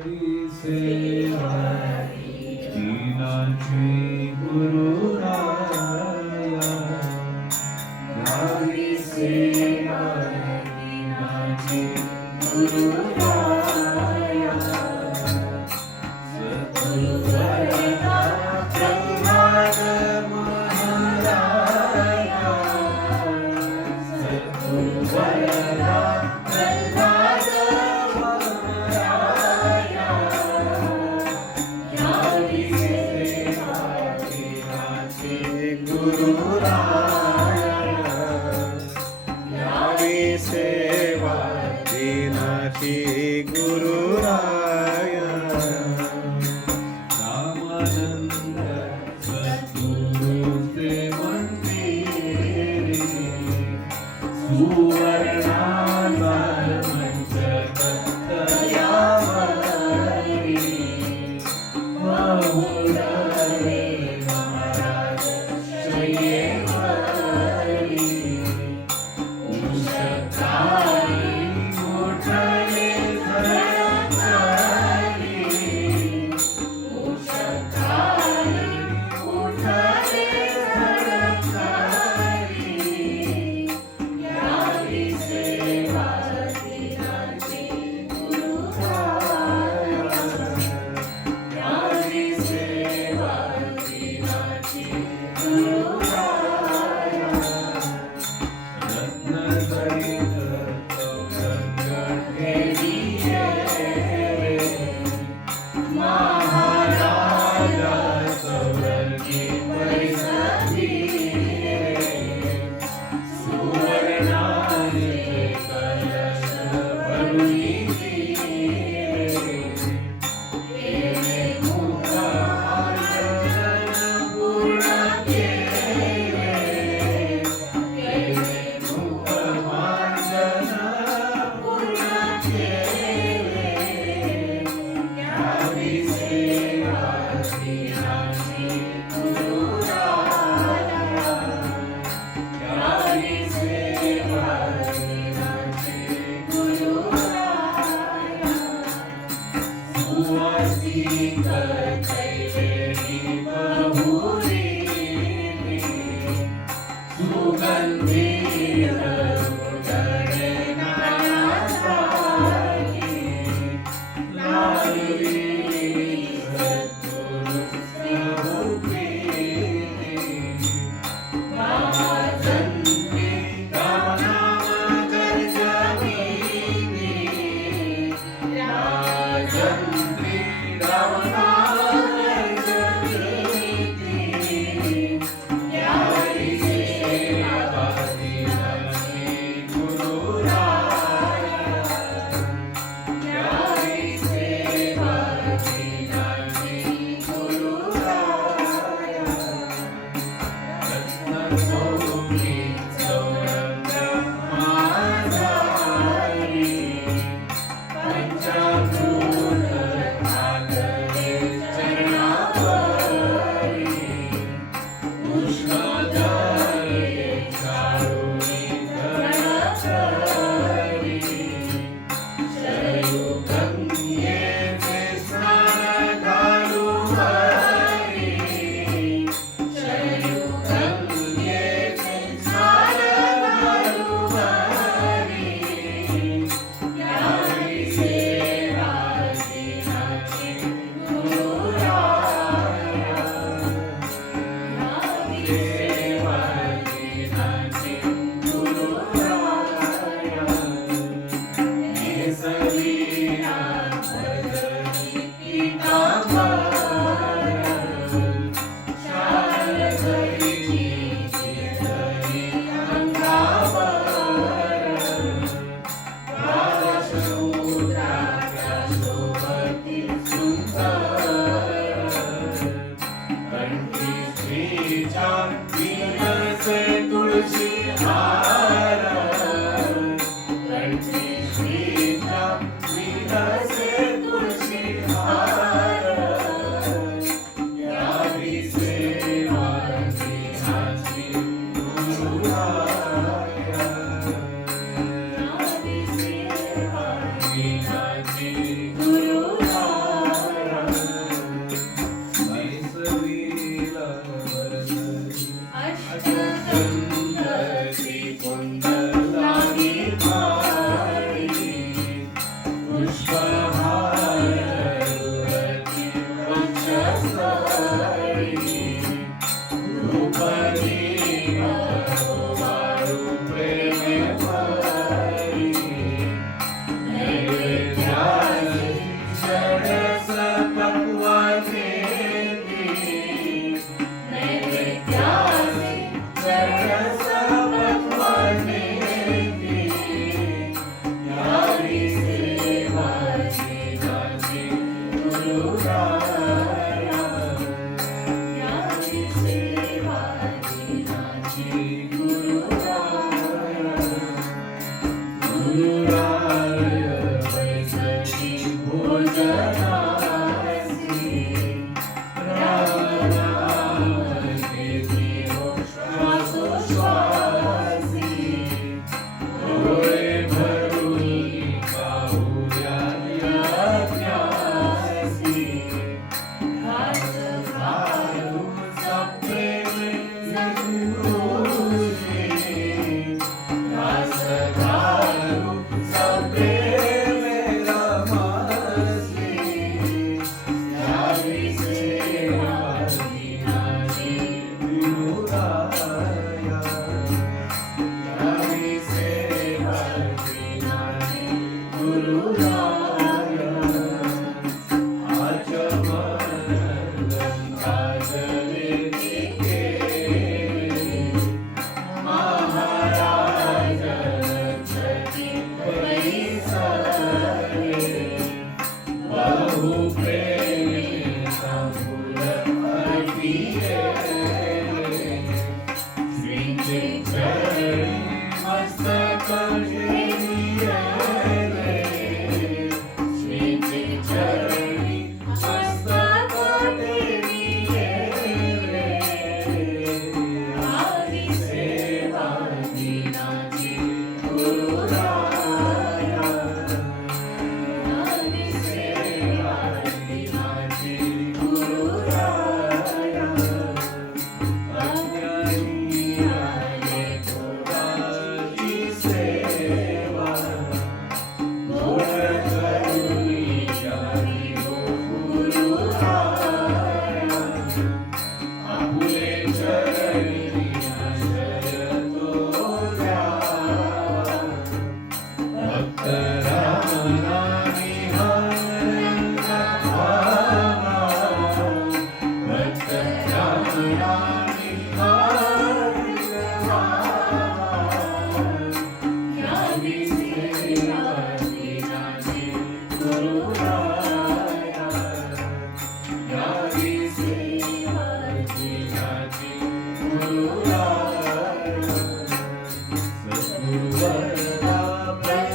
Sevari Sevari Dina Jee Guru Baba.